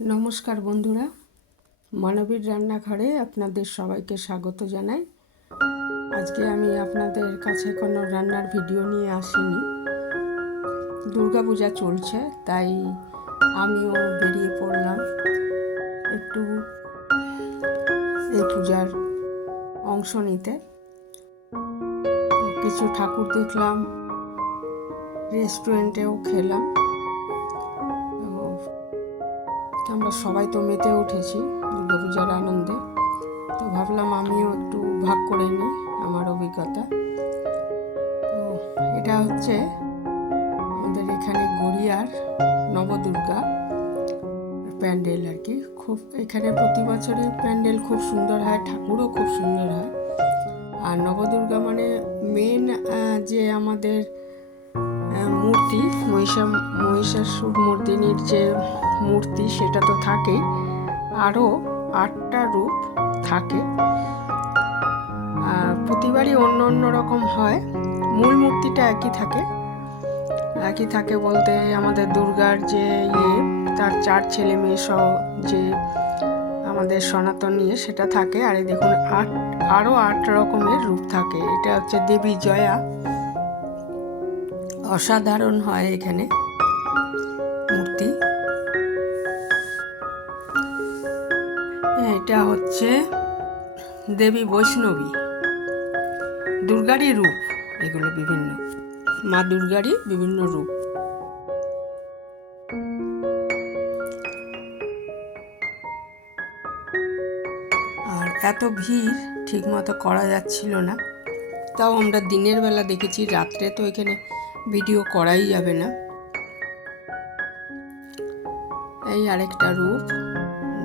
নমস্কার বন্ধুরা, মানবীর রান্নাঘরে আপনাদের সবাইকে স্বাগত জানাই। আজকে আমি আপনাদের কাছে কোনো রান্নার ভিডিও নিয়ে আসিনি। দুর্গাপূজা চলছে, তাই আমিও বেরিয়ে পড়লাম। একটু এই পূজার অংশ নিতে। কিছু ঠাকুর দেখলাম রেস্টুরেন্টেও খেলাম। আমরা সবাই তো মেতে উঠেছি, দুর্গাপূজার আনন্দে। তো ভাবলাম আমিও একটু ভাগ করে নিই আমার অভিজ্ঞতা। তো এটা হচ্ছে আমাদের এখানে গড়িয়ার নবদুর্গা প্যান্ডেল আর কি। খুব এখানে প্রতি বছরই প্যান্ডেল খুব সুন্দর হয়, ঠাকুরও খুব সুন্দর হয়। আর নবদুর্গা মানে মেন যে আমাদের মূর্তি, মহিষা মহিষাসুর মূর্তিনির যে মূর্তি সেটা তো থাকেই। আরও আটটা রূপ থাকে। প্রতিবারই অন্য অন্য রকম হয়। মূল মূর্তিটা একই থাকে। একই থাকে বলতে আমাদের দুর্গার যে ইয়ে তার চার ছেলে মেয়ে সহ যে আমাদের সনাতন নিয়ে সেটা থাকে। আর দেখুন, আট আরও আট রকমের রূপ থাকে। এটা হচ্ছে দেবী জয়া। অসাধারণ হয় এখানে। মূর্তি। এটা হচ্ছে দেবী বৈষ্ণবী। দুর্গারই রূপ, এগুলো বিভিন্ন। মা দুর্গারই বিভিন্ন রূপ। আর এত ভিড় ঠিকমতো করা যাচ্ছিল না। তাও আমরা দিনের বেলা দেখেছি, রাত্রে তো এখানে ভিডিও করাই যাবে না। এই আরেকটা রূপ।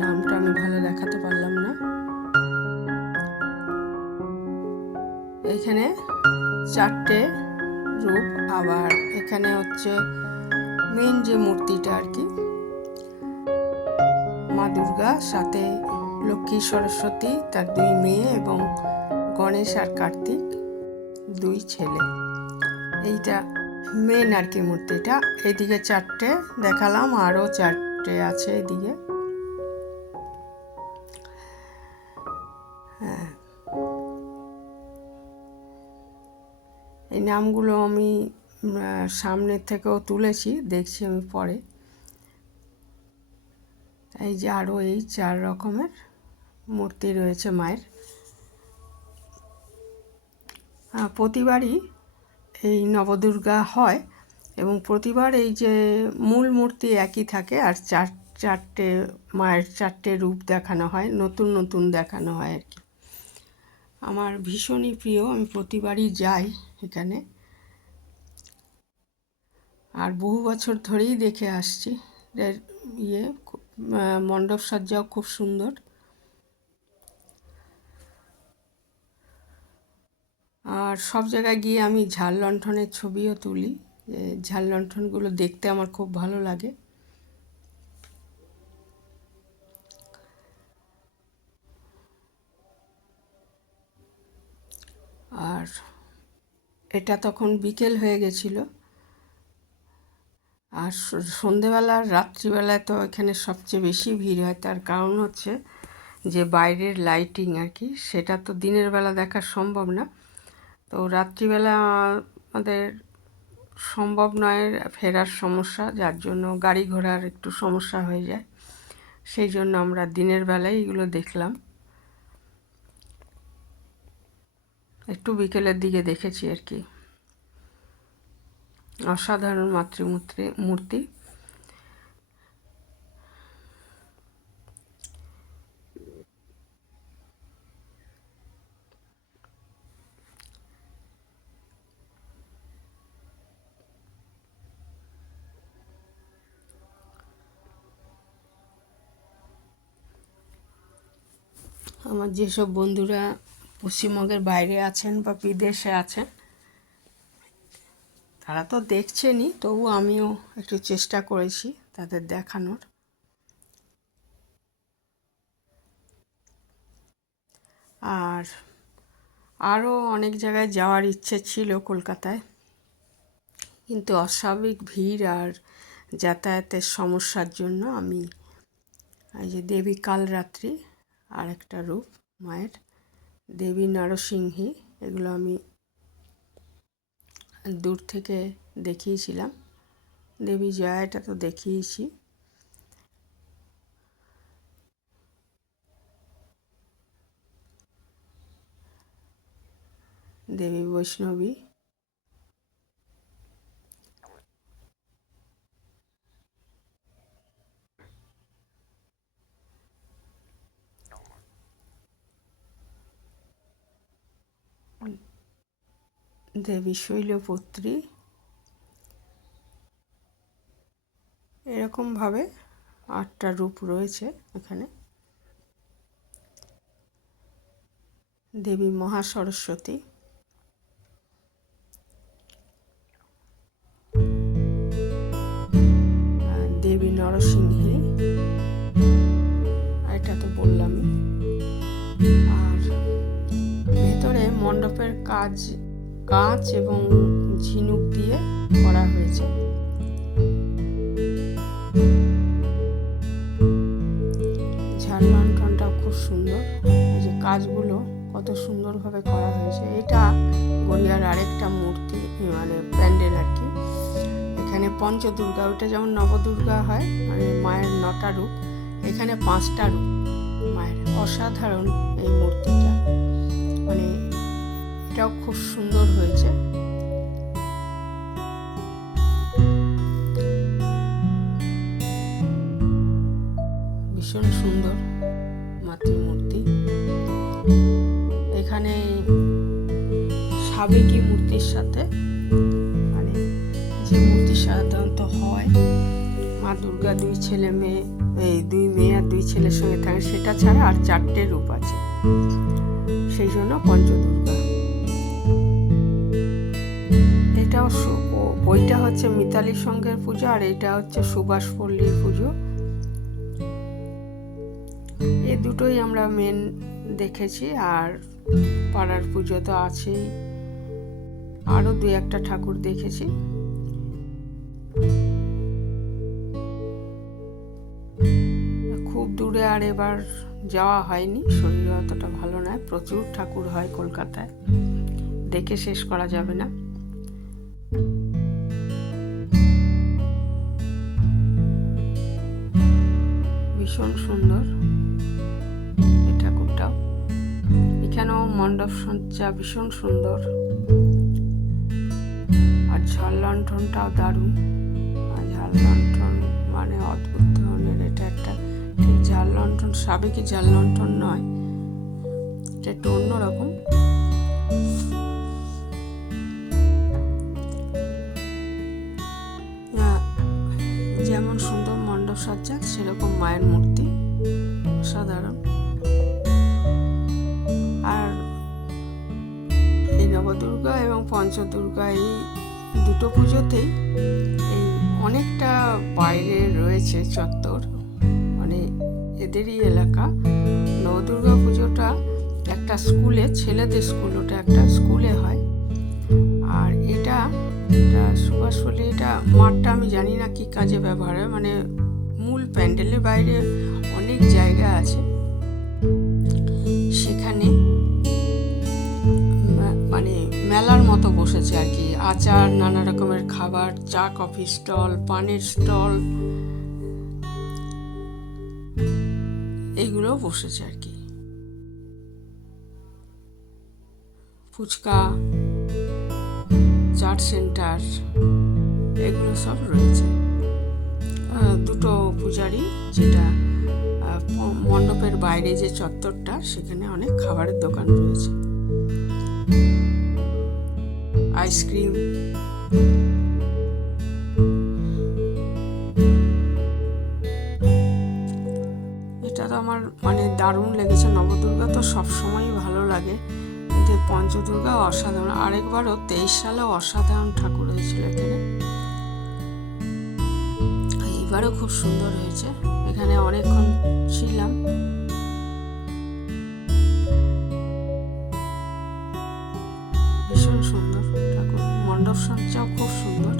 নামটা আমি ভালো দেখাতে পারলাম না। এখানে চারটে রূপ আবার। এখানে হচ্ছে মেন যে মূর্তিটা আর কি, মা দুর্গা, সাথে লক্ষ্মী সরস্বতী, তার দুই মেয়ে এবং গণেশ আর কার্তিক, দুই ছেলে। এইটা মেন আর কি মূর্তিটা এদিকে চারটে দেখালাম, আরও চারটে আছে এদিকে। হ্যাঁ। এই নামগুলো আমি সামনের থেকেও তুলেছি, দেখছি আমি পরে। এই যে আরও এই চার রকমের মূর্তি রয়েছে মায়ের। প্রতিবারই এই নবদুর্গা হয় এবং প্রতিবার এই যে মূল মূর্তি একই থাকে আর চার, চারটে মায়ের চারটে রূপ দেখানো হয়, নতুন নতুন দেখানো হয় আর কি। আমার ভীষণই প্রিয়, আমি প্রতিবারই যাই এখানে। আর বহু বছর ধরেই দেখে আসছি। ইয়ে মণ্ডপ সজ্জাও খুব সুন্দর। আর সব জায়গায় গিয়ে আমি ঝাল লণ্ঠনের ছবিও তুলি। ঝাল লণ্ঠনগুলো দেখতে আমার খুব ভালো লাগে। আর এটা তখন বিকেল হয়ে গেছিল। আর সন্ধেবেলা রাত্রিবেলায় তো এখানে সবচেয়ে বেশি ভিড় হয়। তার কারণ হচ্ছে যে বাইরের লাইটিং আর কি, সেটা তো দিনের বেলা দেখা সম্ভব না। তো রাত্রিবেলা আমাদের সম্ভব নয় ফেরার সমস্যা, যার জন্য গাড়ি ঘোড়ার একটু সমস্যা হয়ে যায়। সেই জন্য আমরা দিনের বেলায় এগুলো দেখলাম। একটু বিকেলের দিকে দেখেছি আর কি। অসাধারণ মাতৃমূর্তি মূর্তি। আমার যেসব বন্ধুরা পশ্চিমবঙ্গের বাইরে আছেন বা বিদেশে আছেন, তারা তো দেখছেনই, তবু আমিও একটু চেষ্টা করেছি তাদের দেখানোর। আর আরও অনেক জায়গায় যাওয়ার ইচ্ছে ছিল কলকাতায়, কিন্তু অস্বাভাবিক ভিড় আর যাতায়াতের সমস্যার জন্য আমি এই যে দেবী কালরাত্রি আর একটা রূপ, মায়ের। দেবী নরসিংহী, এগুলো আমি দূর থেকে দেখিয়েছিলাম। দেবী জয়াটা তো দেখিয়েছি। দেবী বৈষ্ণবী দেবী শৈলপত্রী এরকমভাবে আটটা রূপ রয়েছে এখানে। দেবী মহাসরস্বতী। দেবী নরসিংহী। এটা তো বললামই। আর ভেতরে মণ্ডপের কাজ কাঁচ এবং ঝিনুক দিয়ে করা হয়েছে। ঝাড় লণ্ঠনটাও খুব সুন্দর। এই যে কাজগুলো কত সুন্দরভাবে করা হয়েছে। এটা গড়িয়ার আরেকটা মূর্তি মানে প্যান্ডেল আর কি। এখানে পঞ্চদুর্গা ওটা যেমন নবদুর্গা হয় মানে মায়ের নটা রূপ, এখানে পাঁচটা রূপ, মায়ের। অসাধারণ এই মূর্তিটা। মানে এটাও খুব সুন্দর হয়েছে। ভীষণ সুন্দর মাতৃমূর্তি। এখানে সাবেকি মূর্তির সাথে মানে যে মূর্তি সাধারণত হয়, মা দুর্গা দুই ছেলে মেয়ে, এই দুই মেয়ে আর দুই ছেলের সঙ্গে থাকে, সেটা ছাড়া আর চারটে রূপ আছে। সেই জন্য পঞ্চদুর্গা। এটাও ওইটা হচ্ছে মিতালি সঙ্গের পুজো আর এটা হচ্ছে সুভাষ পল্লীর পুজো। এ দুটোই আমরা মেন দেখেছি আর পাড়ার পুজো তো আছেই। আরও দু একটা ঠাকুর দেখেছি। খুব দূরে আর এবার যাওয়া হয়নি শরীর অতটা ভালো নয়, প্রচুর ঠাকুর হয় কলকাতায়। দেখে শেষ করা যাবে না। ভীষণ সুন্দর এই ঠাকুরটাও এখানেও মণ্ডপ সজ্জা ভীষণ সুন্দর। আর ঝাল লণ্ঠনটাও দারুণ। আর ঝাল লণ্ঠন মানে অদ্ভুত ধরনের, এটা একটা ঠিক ঝাল লণ্ঠন? সাবেকি ঝাল লণ্ঠন নয়। এটা একটু অন্যরকম। সজ্জা সেরকম মায়ের মূর্তি, অসাধারণ। আর এই নবদুর্গা এবং পঞ্চদুর্গা এই দুটো পুজোতেই এই অনেকটা বাইরে রয়েছে চত্বর মানে এদেরই এলাকা। নবদুর্গা পুজোটা একটা স্কুলে, ছেলেদের স্কুল, ওটা একটা স্কুলে হয়। আর এটা এটা সুভাষপল্লী এটা মাঠটা, আমি জানি না কি কাজে ব্যবহার হয় মানে মূল প্যান্ডেলের বাইরে অনেক জায়গা আছে। সেখানে মানে মেলার মতো বসেছে আর কি। আচার, নানা রকমের খাবার, চা, কফি স্টল, পানের স্টল এইগুলো বসেছে আর কি। ফুচকা, চাট সেন্টার, এগুলো সব রয়েছে। দুটো পূজারি যেটা মণ্ডপের বাইরে যে চত্বরটা, সেখানে অনেক খাবারের দোকান রয়েছে। আইসক্রিম। এটা তো আমার মানে দারুণ লেগেছে। নবদুর্গা তো সবসময়ই ভালো লাগে। কিন্তু পঞ্চদুর্গা অসাধারণ। আরেকবারও তেইশ সালে অসাধারণ ঠাকুর হয়েছিল এখানে। এইবারও খুব সুন্দর হয়েছে। এখানে অনেকক্ষণ ছিলাম। ভীষণ সুন্দর ঠাকুর। মণ্ডপ সজ্জাও খুব সুন্দর।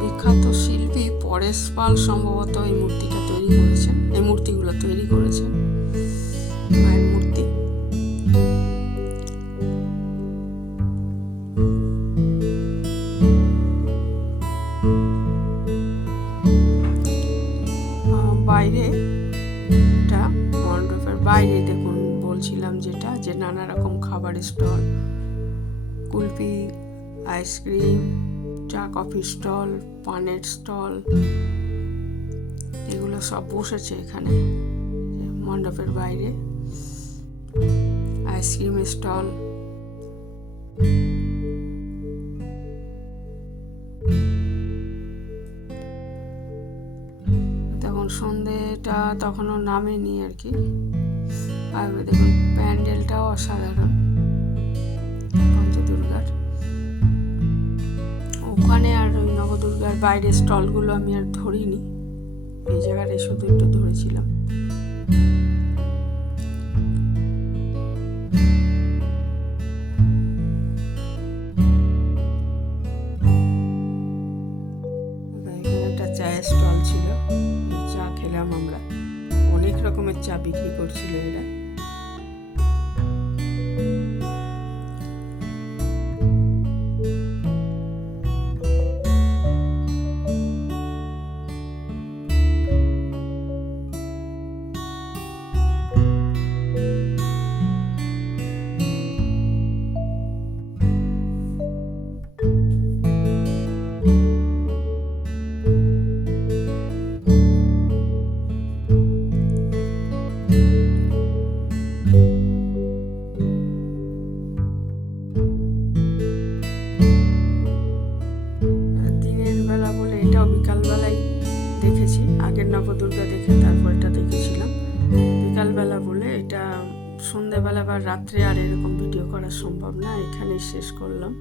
বিখ্যাত শিল্পী পরেশ পাল সম্ভবত এই মূর্তিটা তৈরি করেছেন এই মূর্তিগুলো তৈরি করেছেন মায়ের বাইরে এটা মণ্ডপের বাইরে দেখুন, বলছিলাম যেটা, যে নানা রকম খাবার স্টল, কুলফি, আইসক্রিম, চা কফি স্টল, পানের স্টল, এগুলো সব বসেছে এখানে মণ্ডপের বাইরে। আইসক্রিম স্টল তখনও নামেনি আর কি। আর দেখুন, প্যান্ডেলটাও অসাধারণ। পঞ্চদুর্গার। ওখানে আর ওই নবদুর্গার বাইরের স্টলগুলো আমি আর ধরিনি। এই জায়গাটায় শুধু একটু ধরেছিলাম। শেষ করলাম।